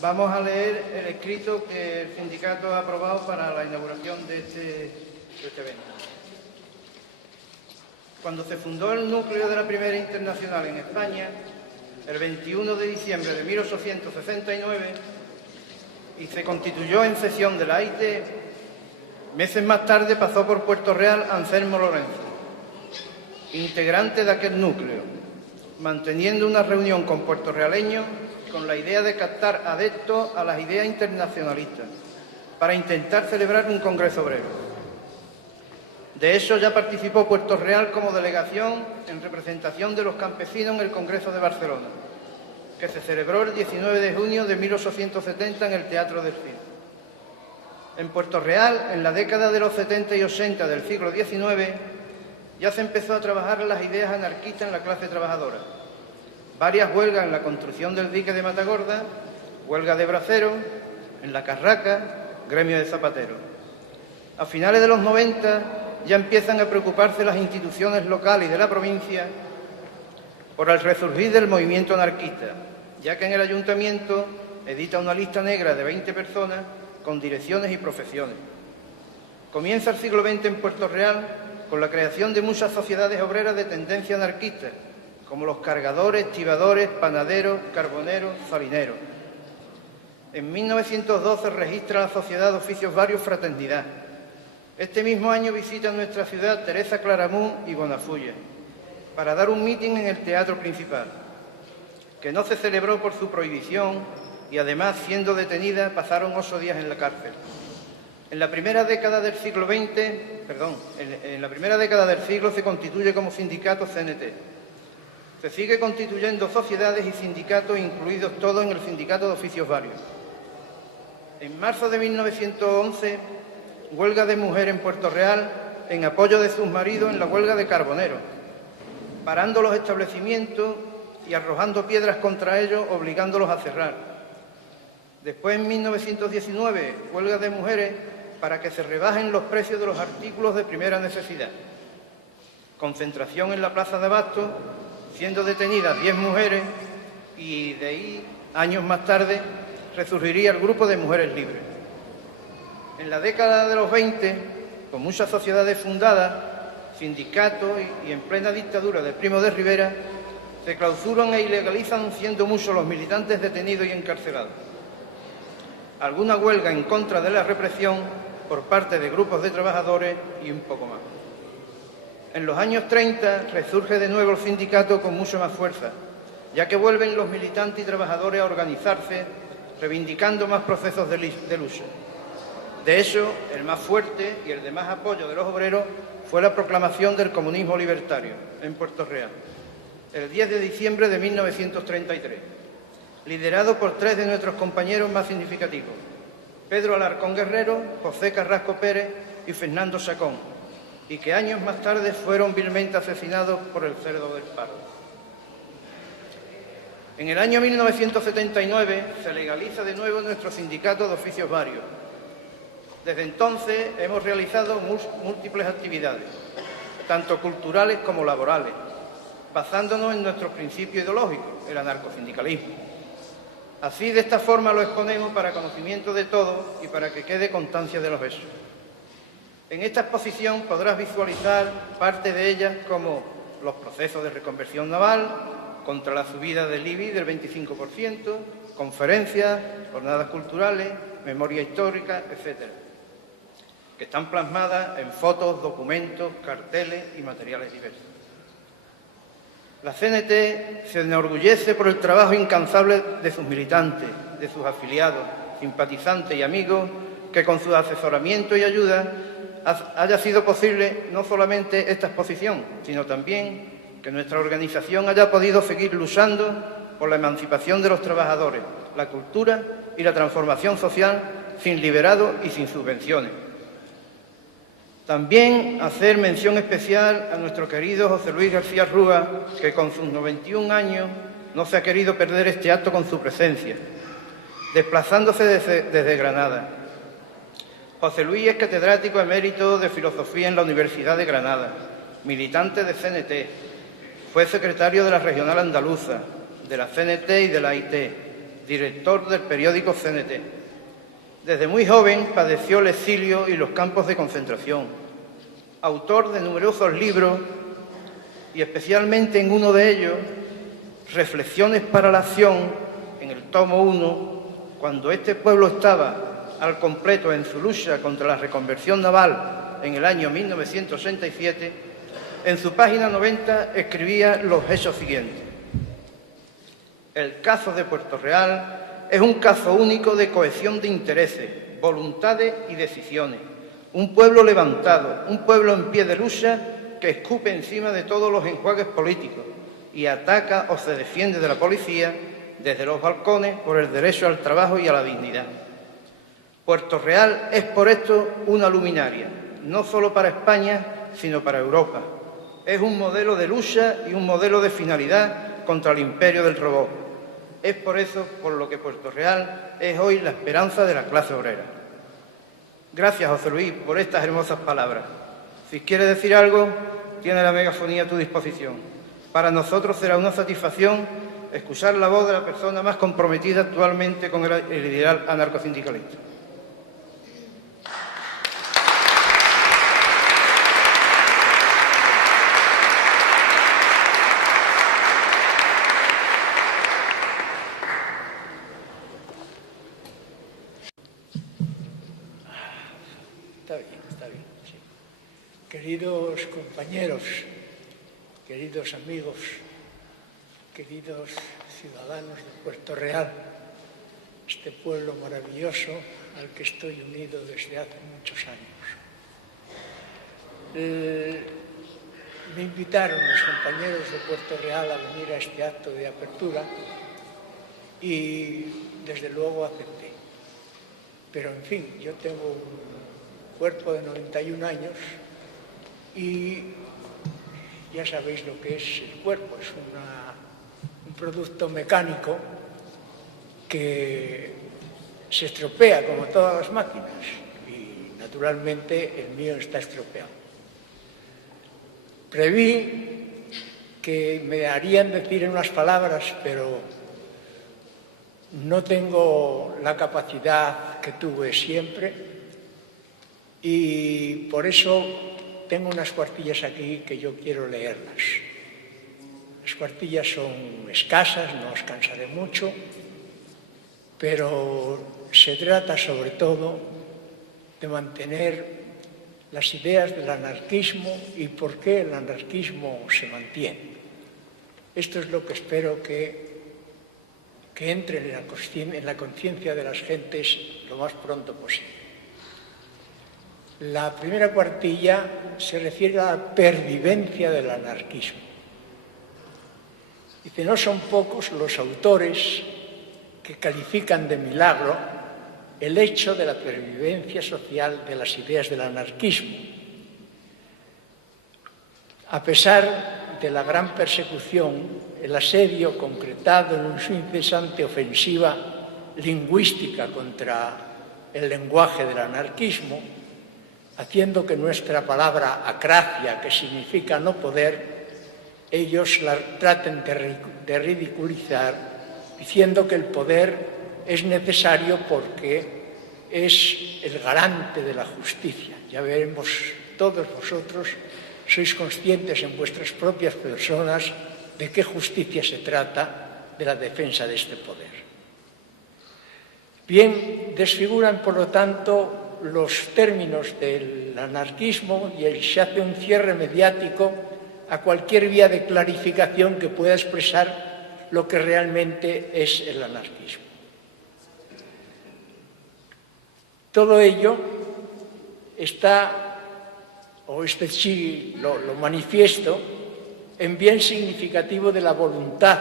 Vamos a leer el escrito que el sindicato ha aprobado para la inauguración de este evento. Cuando se fundó el núcleo de la Primera Internacional en España, el 21 de diciembre de 1869, y se constituyó en sesión de la AIT, meses más tarde pasó por Puerto Real Anselmo Lorenzo, integrante de aquel núcleo, manteniendo una reunión con puertorrealeños con la idea de captar adeptos a las ideas internacionalistas para intentar celebrar un congreso obrero. De eso ya participó Puerto Real como delegación en representación de los campesinos en el Congreso de Barcelona, que se celebró el 19 de junio de 1870 en el Teatro del Cid. En Puerto Real, en la década de los 70 y 80 del siglo XIX, ya se empezó a trabajar las ideas anarquistas en la clase trabajadora. Varias huelgas en la construcción del dique de Matagorda, huelga de braceros, en la Carraca, gremio de zapateros. A finales de los 90 ya empiezan a preocuparse las instituciones locales y de la provincia por el resurgir del movimiento anarquista, ya que en el ayuntamiento edita una lista negra de 20 personas con direcciones y profesiones. Comienza el siglo XX en Puerto Real con la creación de muchas sociedades obreras de tendencia anarquista, como los cargadores, tibadores, panaderos, carboneros, salineros. En 1912 registra la Sociedad de Oficios Varios Fraternidad. Este mismo año visita nuestra ciudad Teresa Claramunt y Bonafulla para dar un mitin en el Teatro Principal, que no se celebró por su prohibición y además, siendo detenida, pasaron 8 días en la cárcel. En la primera década del siglo se constituye como sindicato CNT. Se sigue constituyendo sociedades y sindicatos, incluidos todos en el Sindicato de Oficios Varios. En marzo de 1911, huelga de mujeres en Puerto Real en apoyo de sus maridos en la huelga de carboneros, parando los establecimientos y arrojando piedras contra ellos, obligándolos a cerrar. Después, en 1919, huelga de mujeres para que se rebajen los precios de los artículos de primera necesidad. Concentración en la Plaza de Abastos, siendo detenidas 10 mujeres, y de ahí, años más tarde, resurgiría el grupo de Mujeres Libres. En la década de los 20, con muchas sociedades fundadas, sindicatos y en plena dictadura de Primo de Rivera, se clausuran e ilegalizan, siendo muchos los militantes detenidos y encarcelados. Alguna huelga en contra de la represión por parte de grupos de trabajadores y un poco más. En los años 30 resurge de nuevo el sindicato con mucha más fuerza, ya que vuelven los militantes y trabajadores a organizarse, reivindicando más procesos de lucha. De hecho, el más fuerte y el de más apoyo de los obreros fue la proclamación del comunismo libertario en Puerto Real, el 10 de diciembre de 1933, liderado por 3 de nuestros compañeros más significativos: Pedro Alarcón Guerrero, José Carrasco Pérez y Fernando Chacón, y que años más tarde fueron vilmente asesinados por el Cerdo del Pardo. En el año 1979 se legaliza de nuevo nuestro sindicato de oficios varios. Desde entonces hemos realizado múltiples actividades, tanto culturales como laborales, basándonos en nuestro principio ideológico, el anarcosindicalismo. Así, de esta forma lo exponemos para conocimiento de todos y para que quede constancia de los hechos. En esta exposición podrás visualizar parte de ellas, como los procesos de reconversión naval, contra la subida del IBI del 25%, conferencias, jornadas culturales, memoria histórica, etc., que están plasmadas en fotos, documentos, carteles y materiales diversos. La CNT se enorgullece por el trabajo incansable de sus militantes, de sus afiliados, simpatizantes y amigos, que con su asesoramiento y ayuda haya sido posible no solamente esta exposición, sino también que nuestra organización haya podido seguir luchando por la emancipación de los trabajadores, la cultura y la transformación social sin liberados y sin subvenciones. También hacer mención especial a nuestro querido José Luis García Rúa, que con sus 91 años no se ha querido perder este acto con su presencia, desplazándose desde Granada. José Luis es catedrático emérito de Filosofía en la Universidad de Granada, militante de CNT, fue secretario de la Regional Andaluza, de la CNT y de la AIT, director del periódico CNT. Desde muy joven padeció el exilio y los campos de concentración. Autor de numerosos libros y especialmente en uno de ellos, Reflexiones para la acción, en el tomo 1, cuando este pueblo estaba al completo en su lucha contra la reconversión naval en el año 1967, en su página 90 escribía los hechos siguientes. El caso de Puerto Real es un caso único de cohesión de intereses, voluntades y decisiones. Un pueblo levantado, un pueblo en pie de lucha que escupe encima de todos los enjuagues políticos y ataca o se defiende de la policía desde los balcones por el derecho al trabajo y a la dignidad. Puerto Real es por esto una luminaria, no solo para España, sino para Europa. Es un modelo de lucha y un modelo de finalidad contra el imperio del robot. Es por eso por lo que Puerto Real es hoy la esperanza de la clase obrera. Gracias, José Luis, por estas hermosas palabras. Si quieres decir algo, tiene la megafonía a tu disposición. Para nosotros será una satisfacción escuchar la voz de la persona más comprometida actualmente con el ideal anarcosindicalista. Está bien, sí. Queridos compañeros, queridos amigos, queridos ciudadanos de Puerto Real, este pueblo maravilloso al que estoy unido desde hace muchos años. Me invitaron los compañeros de Puerto Real a venir a este acto de apertura y desde luego acepté. Pero en fin, yo tengo un cuerpo de 91 años y ya sabéis lo que es el cuerpo, es un producto mecánico que se estropea como todas las máquinas y naturalmente el mío está estropeado. Preví que me harían decir en unas palabras, pero no tengo la capacidad que tuve siempre y por eso tengo unas cuartillas aquí que yo quiero leerlas. Las cuartillas son escasas, no os cansaré mucho, pero se trata sobre todo de mantener las ideas del anarquismo y por qué el anarquismo se mantiene. Esto es lo que espero que entre en la conciencia de las gentes lo más pronto posible. La primera cuartilla se refiere a la pervivencia del anarquismo. Dice, no son pocos los autores que califican de milagro el hecho de la pervivencia social de las ideas del anarquismo. A pesar de la gran persecución, el asedio concretado en su incesante ofensiva lingüística contra el lenguaje del anarquismo, haciendo que nuestra palabra acracia, que significa no poder, ellos la traten de ridiculizar, diciendo que el poder es necesario porque es el garante de la justicia. Ya veremos, todos vosotros sois conscientes en vuestras propias personas de qué justicia se trata de la defensa de este poder. Bien, desfiguran, por lo tanto, los términos del anarquismo y se hace un cierre mediático a cualquier vía de clarificación que pueda expresar lo que realmente es el anarquismo. Todo ello está, o sí lo manifiesto, en bien significativo de la voluntad,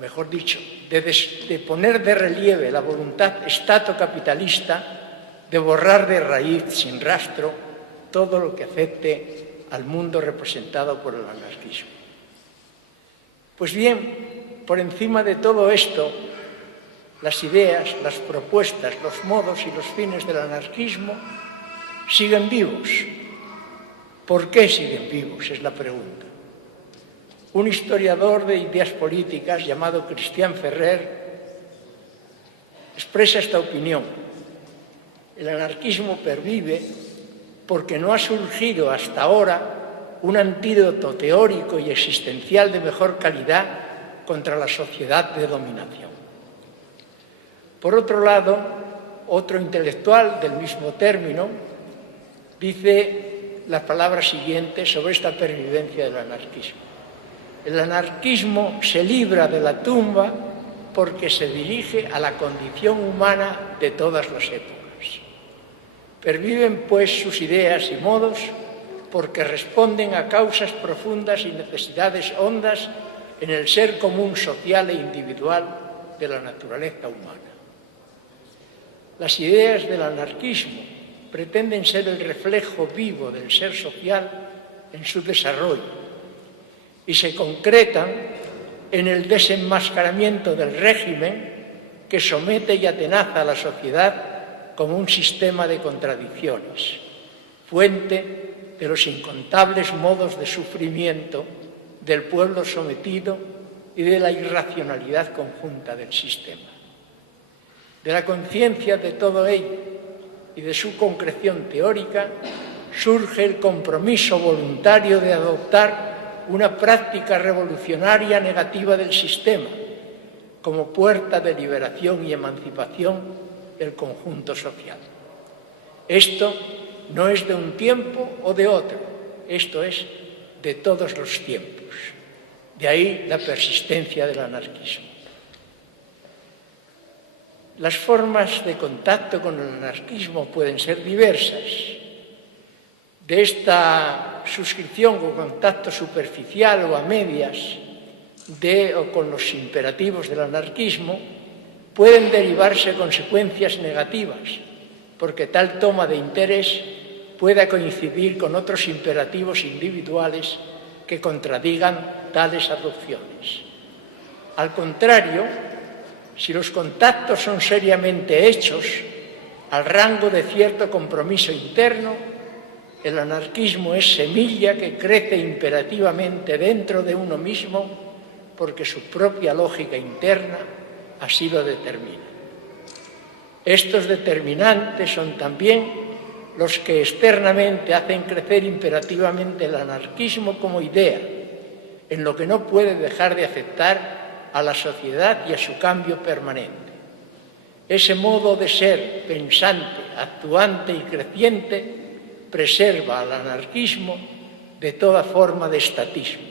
mejor dicho, de poner de relieve la voluntad estato-capitalista de borrar de raíz, sin rastro, todo lo que afecte al mundo representado por el anarquismo. Pues bien, por encima de todo esto, las ideas, las propuestas, los modos y los fines del anarquismo siguen vivos. ¿Por qué siguen vivos? Es la pregunta. Un historiador de ideas políticas llamado Christian Ferrer expresa esta opinión. El anarquismo pervive porque no ha surgido hasta ahora un antídoto teórico y existencial de mejor calidad contra la sociedad de dominación. Por otro lado, otro intelectual del mismo término dice las palabras siguientes sobre esta pervivencia del anarquismo. El anarquismo se libra de la tumba porque se dirige a la condición humana de todas las épocas. Perviven, pues, sus ideas y modos porque responden a causas profundas y necesidades hondas en el ser común social e individual de la naturaleza humana. Las ideas del anarquismo pretenden ser el reflejo vivo del ser social en su desarrollo y se concretan en el desenmascaramiento del régimen que somete y atenaza a la sociedad como un sistema de contradicciones, fuente de los incontables modos de sufrimiento del pueblo sometido y de la irracionalidad conjunta del sistema. De la conciencia de todo ello y de su concreción teórica surge el compromiso voluntario de adoptar una práctica revolucionaria negativa del sistema como puerta de liberación y emancipación del conjunto social. Esto no es de un tiempo o de otro, esto es de todos los tiempos. De ahí la persistencia del anarquismo. Las formas de contacto con el anarquismo pueden ser diversas. De esta suscripción o contacto superficial o a medias o con los imperativos del anarquismo pueden derivarse consecuencias negativas, porque tal toma de interés pueda coincidir con otros imperativos individuales que contradigan tales adopciones. Al contrario, si los contactos son seriamente hechos al rango de cierto compromiso interno, el anarquismo es semilla que crece imperativamente dentro de uno mismo porque su propia lógica interna así lo determina. Estos determinantes son también los que externamente hacen crecer imperativamente el anarquismo como idea, en lo que no puede dejar de afectar a la sociedad y a su cambio permanente. Ese modo de ser pensante, actuante y creciente preserva al anarquismo de toda forma de estatismo.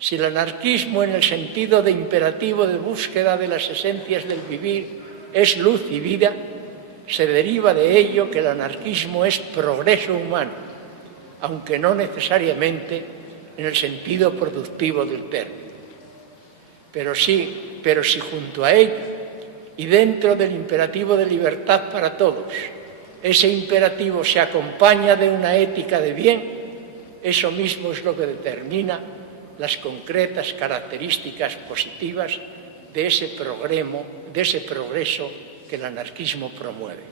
Si el anarquismo, en el sentido de imperativo de búsqueda de las esencias del vivir, es luz y vida, se deriva de ello que el anarquismo es progreso humano, aunque no necesariamente en el sentido productivo del término. Pero si junto a ello y dentro del imperativo de libertad para todos, ese imperativo se acompaña de una ética de bien, eso mismo es lo que determina las concretas características positivas de ese progreso que el anarquismo promueve.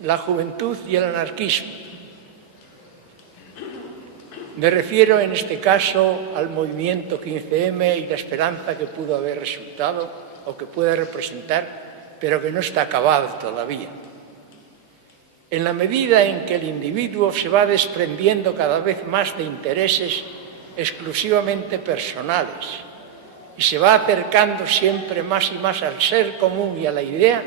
La juventud y el anarquismo. Me refiero en este caso al movimiento 15M y la esperanza que pudo haber resultado o que puede representar, pero que no está acabado todavía. En la medida en que el individuo se va desprendiendo cada vez más de intereses exclusivamente personales y se va acercando siempre más y más al ser común y a la idea,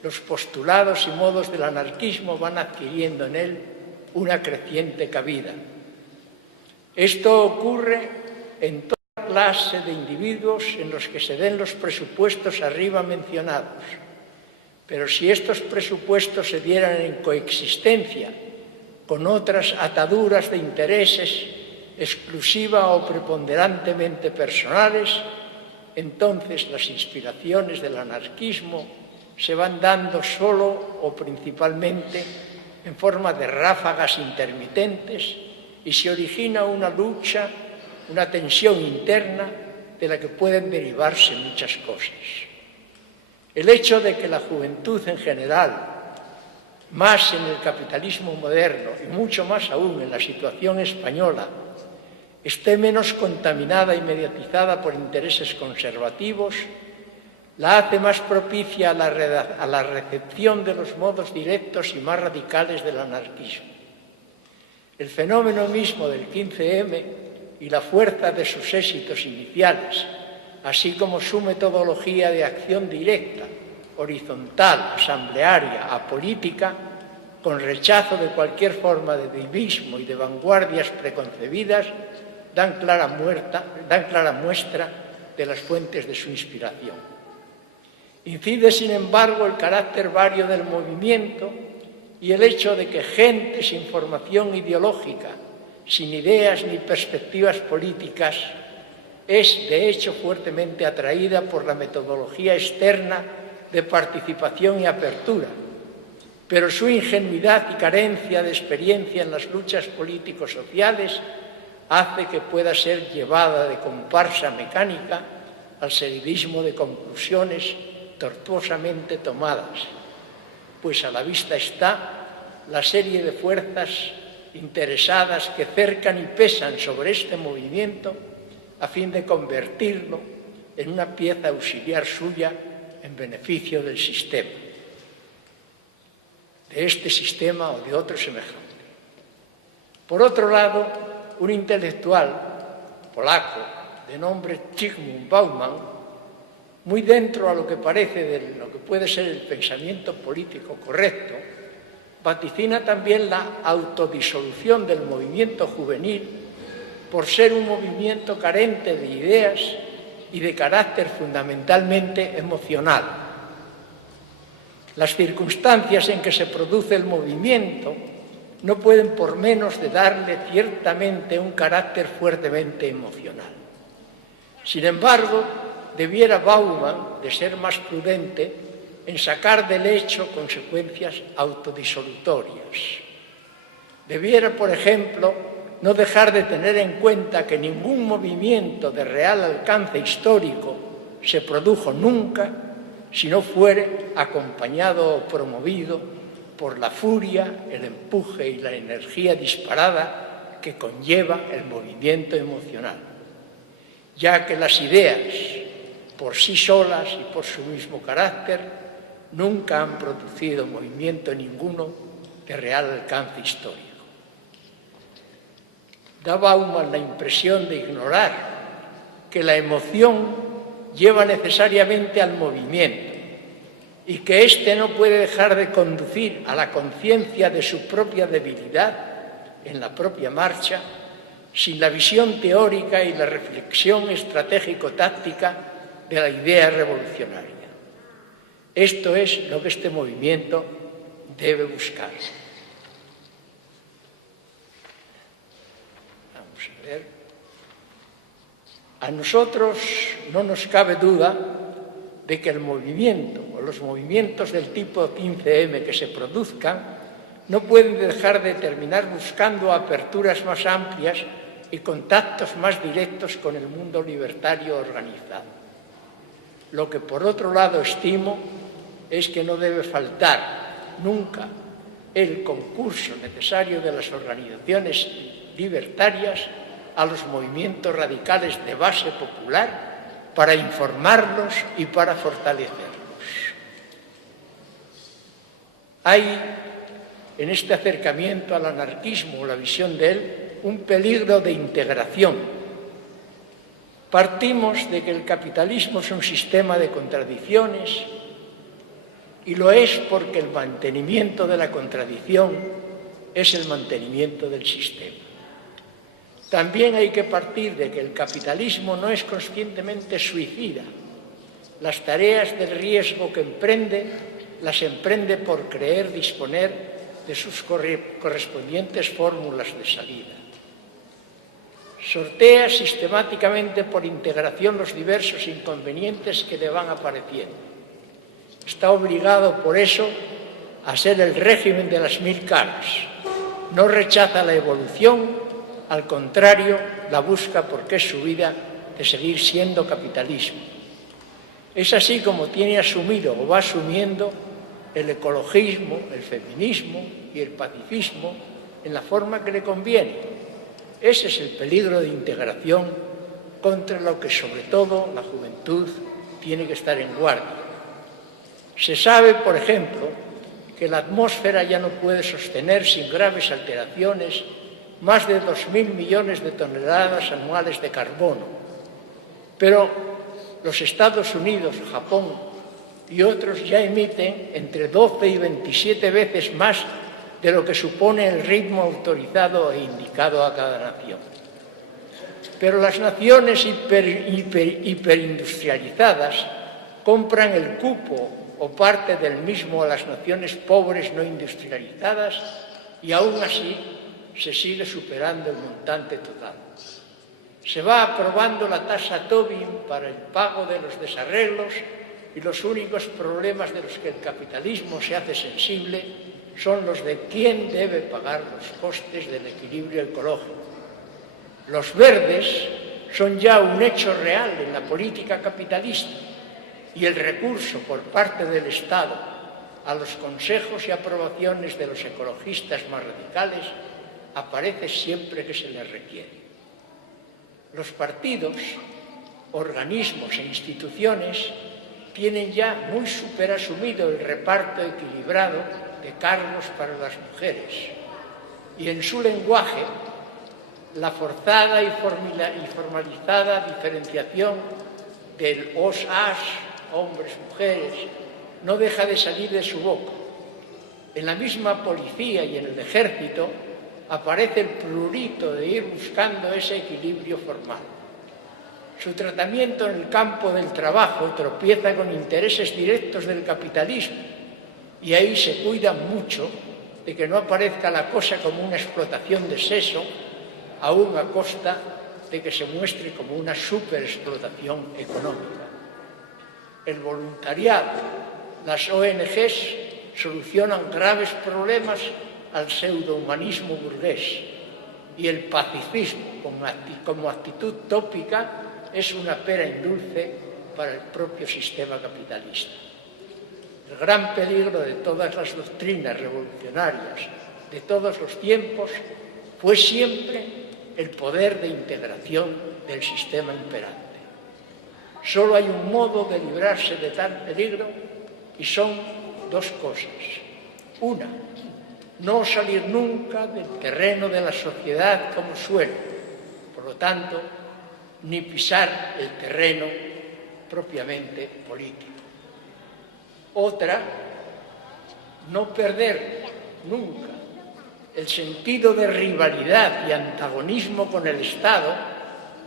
los postulados y modos del anarquismo van adquiriendo en él una creciente cabida. Esto ocurre en toda clase de individuos en los que se den los presupuestos arriba mencionados. Pero si estos presupuestos se dieran en coexistencia con otras ataduras de intereses exclusiva o preponderantemente personales, entonces las inspiraciones del anarquismo se van dando solo o principalmente en forma de ráfagas intermitentes y se origina una lucha, una tensión interna de la que pueden derivarse muchas cosas. El hecho de que la juventud en general, más en el capitalismo moderno y mucho más aún en la situación española, esté menos contaminada y mediatizada por intereses conservativos, la hace más propicia a la recepción de los modos directos y más radicales del anarquismo. El fenómeno mismo del 15M y la fuerza de sus éxitos iniciales, así como su metodología de acción directa, horizontal, asamblearia, apolítica, con rechazo de cualquier forma de divismo y de vanguardias preconcebidas, dan clara muestra de las fuentes de su inspiración. Incide, sin embargo, el carácter vario del movimiento y el hecho de que gente sin formación ideológica, sin ideas ni perspectivas políticas, es de hecho fuertemente atraída por la metodología externa de participación y apertura, pero su ingenuidad y carencia de experiencia en las luchas político-sociales hace que pueda ser llevada de comparsa mecánica al seguidismo de conclusiones tortuosamente tomadas, pues a la vista está la serie de fuerzas interesadas que cercan y pesan sobre este movimiento a fin de convertirlo en una pieza auxiliar suya en beneficio del sistema, de este sistema o de otro semejante. Por otro lado, un intelectual polaco de nombre Zygmunt Bauman, muy dentro a lo que parece de lo que puede ser el pensamiento político correcto, vaticina también la autodisolución del movimiento juvenil por ser un movimiento carente de ideas y de carácter fundamentalmente emocional. Las circunstancias en que se produce el movimiento no pueden por menos de darle ciertamente un carácter fuertemente emocional. Sin embargo, debiera Bauman de ser más prudente en sacar del hecho consecuencias autodisolutorias. Debiera, por ejemplo, no dejar de tener en cuenta que ningún movimiento de real alcance histórico se produjo nunca si no fuere acompañado o promovido por la furia, el empuje y la energía disparada que conlleva el movimiento emocional, ya que las ideas, por sí solas y por su mismo carácter, nunca han producido movimiento ninguno de real alcance histórico. Da Bauman la impresión de ignorar que la emoción lleva necesariamente al movimiento y que éste no puede dejar de conducir a la conciencia de su propia debilidad en la propia marcha sin la visión teórica y la reflexión estratégico-táctica de la idea revolucionaria. Esto es lo que este movimiento debe buscar. Vamos a ver. A nosotros no nos cabe duda de que el movimiento o los movimientos del tipo 15M que se produzcan no pueden dejar de terminar buscando aperturas más amplias y contactos más directos con el mundo libertario organizado. Lo que por otro lado estimo es que no debe faltar nunca el concurso necesario de las organizaciones libertarias a los movimientos radicales de base popular para informarlos y para fortalecerlos. Hay en este acercamiento al anarquismo, la visión de él, un peligro de integración. Partimos de que el capitalismo es un sistema de contradicciones y lo es porque el mantenimiento de la contradicción es el mantenimiento del sistema. También hay que partir de que el capitalismo no es conscientemente suicida. Las tareas del riesgo que emprende, las emprende por creer disponer de sus correspondientes fórmulas de salida. Sortea sistemáticamente por integración los diversos inconvenientes que le van apareciendo. Está obligado, por eso, a ser el régimen de las 1000 caras. No rechaza la evolución, al contrario, la busca porque es su vida de seguir siendo capitalismo. Es así como tiene asumido o va asumiendo el ecologismo, el feminismo y el pacifismo en la forma que le conviene, Ese es el peligro de integración contra lo que sobre todo la juventud tiene que estar en guardia. Se sabe, por ejemplo, que la atmósfera ya no puede sostener sin graves alteraciones más de 2.000 millones de toneladas anuales de carbono. Pero los Estados Unidos, Japón y otros ya emiten entre 12 y 27 veces más de lo que supone el ritmo autorizado e indicado a cada nación. Pero las naciones hiperindustrializadas compran el cupo o parte del mismo a las naciones pobres no industrializadas y aún así se sigue superando el montante total. Se va aprobando la tasa Tobin para el pago de los desarreglos y los únicos problemas de los que el capitalismo se hace sensible son los de quién debe pagar los costes del equilibrio ecológico. Los verdes son ya un hecho real en la política capitalista y el recurso por parte del Estado a los consejos y aprobaciones de los ecologistas más radicales aparece siempre que se les requiere. Los partidos, organismos e instituciones tienen ya muy superasumido el reparto equilibrado de cargos para las mujeres y en su lenguaje la forzada y formalizada diferenciación del os-as, hombres, mujeres, no deja de salir de su boca. En la misma policía y en el ejército aparece el prurito de ir buscando ese equilibrio formal. Su tratamiento en el campo del trabajo tropieza con intereses directos del capitalismo y ahí se cuida mucho de que no aparezca la cosa como una explotación de sexo, aún a costa de que se muestre como una superexplotación económica. El voluntariado, las ONGs solucionan graves problemas al pseudohumanismo burgués y el pacifismo como actitud tópica es una pera en dulce para el propio sistema capitalista. El gran peligro de todas las doctrinas revolucionarias de todos los tiempos fue siempre el poder de integración del sistema imperante. Solo hay un modo de librarse de tal peligro y son dos cosas. Una, no salir nunca del terreno de la sociedad como suelo, por lo tanto, ni pisar el terreno propiamente político. Otra, no perder nunca el sentido de rivalidad y antagonismo con el Estado,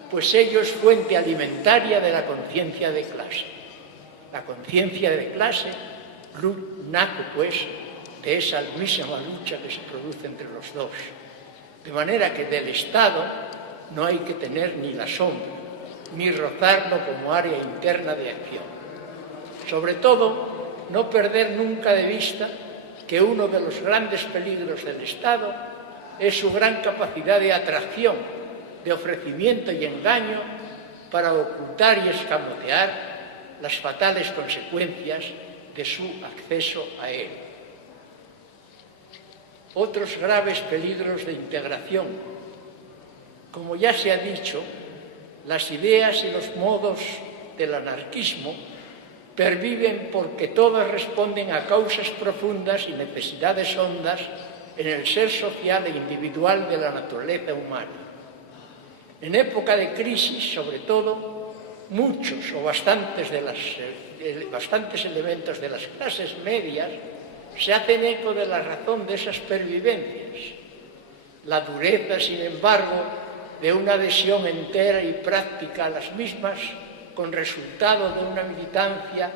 pues ello es fuente alimentaria de la conciencia de clase. La conciencia de clase nace, pues, de esa misma lucha que se produce entre los dos. De manera que del Estado no hay que tener ni la sombra, ni rozarlo como área interna de acción. Sobre todo, no perder nunca de vista que uno de los grandes peligros del Estado es su gran capacidad de atracción, de ofrecimiento y engaño para ocultar y escamotear las fatales consecuencias de su acceso a él. Otros graves peligros de integración. Como ya se ha dicho, las ideas y los modos del anarquismo perviven porque todas responden a causas profundas y necesidades hondas en el ser social e individual de la naturaleza humana. En época de crisis, sobre todo, muchos o bastantes elementos de las clases medias se hacen eco de la razón de esas pervivencias. La dureza, sin embargo, de una adhesión entera y práctica a las mismas, con resultado de una militancia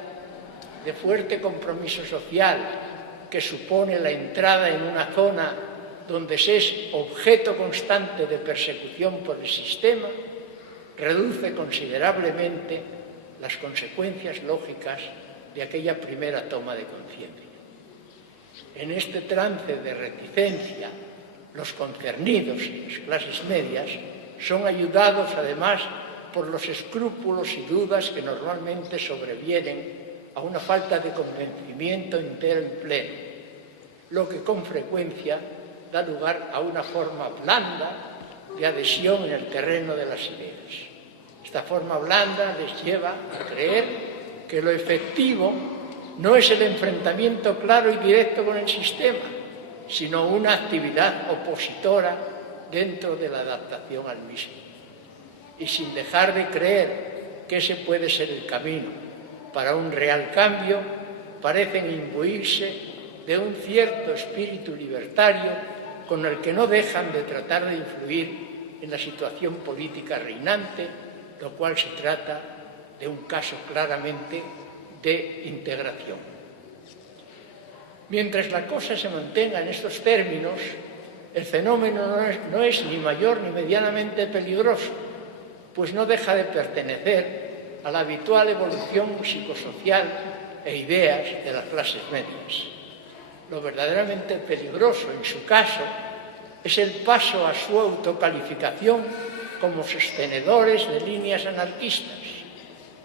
de fuerte compromiso social que supone la entrada en una zona donde se es objeto constante de persecución por el sistema, reduce considerablemente las consecuencias lógicas de aquella primera toma de conciencia. En este trance de reticencia, los concernidos y las clases medias son ayudados, además, por los escrúpulos y dudas que normalmente sobrevienen a una falta de convencimiento entero y pleno, lo que con frecuencia da lugar a una forma blanda de adhesión en el terreno de las ideas. Esta forma blanda les lleva a creer que lo efectivo no es el enfrentamiento claro y directo con el sistema, sino una actividad opositora dentro de la adaptación al mismo. Y sin dejar de creer que ese puede ser el camino para un real cambio, parecen imbuirse de un cierto espíritu libertario con el que no dejan de tratar de influir en la situación política reinante, lo cual se trata de un caso claramente de integración. Mientras la cosa se mantenga en estos términos, el fenómeno no es ni mayor ni medianamente peligroso, pues no deja de pertenecer a la habitual evolución psicosocial e ideas de las clases medias. Lo verdaderamente peligroso, en su caso, es el paso a su autocalificación como sostenedores de líneas anarquistas,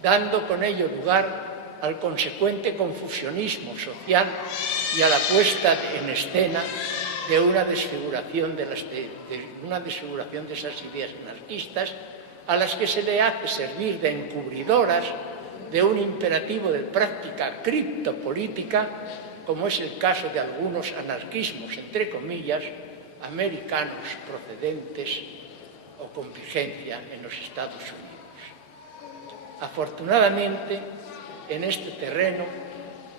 dando con ello lugar al consecuente confusionismo social y a la puesta en escena de una desfiguración de esas ideas anarquistas, a las que se le hace servir de encubridoras de un imperativo de práctica criptopolítica, como es el caso de algunos anarquismos, entre comillas, americanos procedentes o con vigencia en los Estados Unidos. Afortunadamente, en este terreno,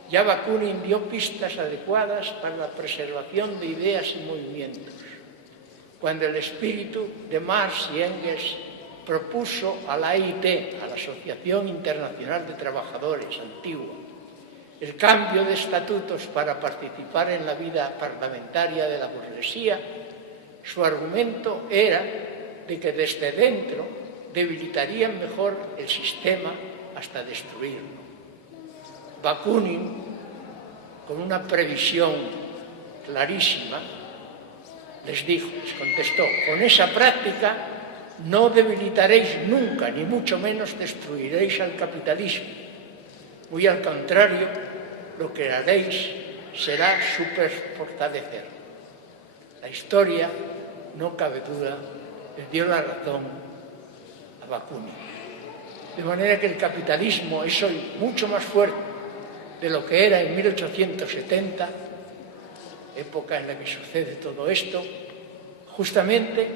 ya Bakunin dio pistas adecuadas para la preservación de ideas y movimientos, cuando el espíritu de Marx y Engels propuso a la AIT, a la Asociación Internacional de Trabajadores antigua, el cambio de estatutos para participar en la vida parlamentaria de la burguesía. Su argumento era de que desde dentro debilitarían mejor el sistema hasta destruirlo. Bakunin, con una previsión clarísima, les contestó: con esa práctica no debilitaréis nunca, ni mucho menos destruiréis al capitalismo. Muy al contrario, lo que haréis será superfortalecer. La historia, no cabe duda, le dio la razón a Bakunin. De manera que el capitalismo es hoy mucho más fuerte de lo que era en 1870, época en la que sucede todo esto, justamente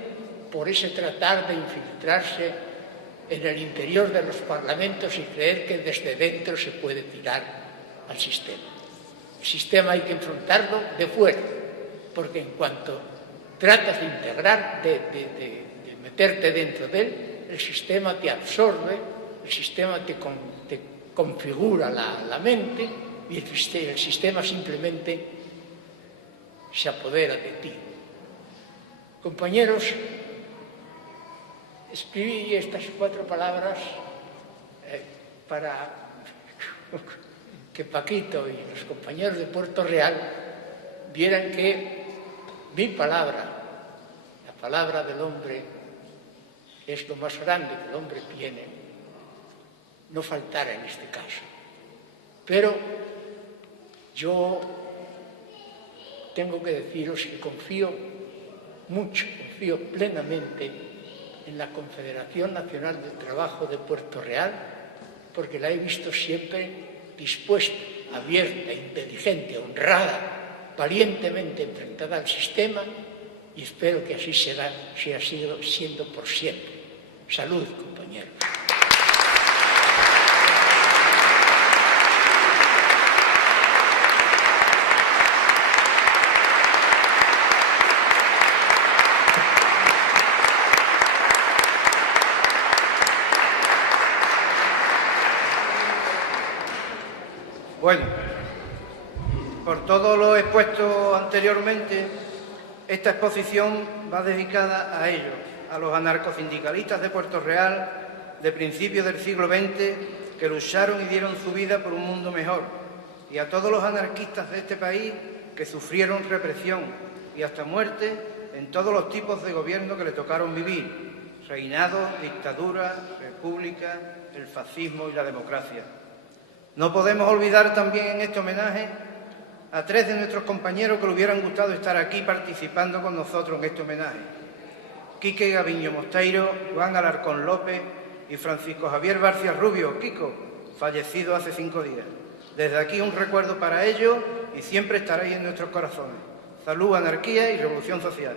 por ese tratar de infiltrarse en el interior de los parlamentos y creer que desde dentro se puede tirar al sistema. El sistema hay que enfrentarlo de fuera, porque en cuanto tratas de integrar, de meterte dentro de él, el sistema te absorbe, el sistema te configura la mente y el sistema simplemente se apodera de ti. Compañeros, escribí estas 4 palabras para que Paquito y los compañeros de Puerto Real vieran que mi palabra, la palabra del hombre, que es lo más grande que el hombre tiene, no faltara en este caso. Pero yo tengo que deciros que confío plenamente en la Confederación Nacional del Trabajo de Puerto Real, porque la he visto siempre dispuesta, abierta, inteligente, honrada, valientemente enfrentada al sistema, y espero que así siga siendo por siempre. Salud, compañeros. Bueno, por todo lo expuesto anteriormente, esta exposición va dedicada a ellos, a los anarcosindicalistas de Puerto Real de principios del siglo XX que lucharon y dieron su vida por un mundo mejor, y a todos los anarquistas de este país que sufrieron represión y hasta muerte en todos los tipos de gobierno que le tocaron vivir: reinado, dictadura, república, el fascismo y la democracia. No podemos olvidar también en este homenaje a 3 de nuestros compañeros que le hubieran gustado estar aquí participando con nosotros en este homenaje. Quique Gaviño Mosteiro, Juan Alarcón López y Francisco Javier Barcia Rubio, Kiko, fallecido hace 5 días. Desde aquí un recuerdo para ellos y siempre estaréis en nuestros corazones. Salud, anarquía y revolución social.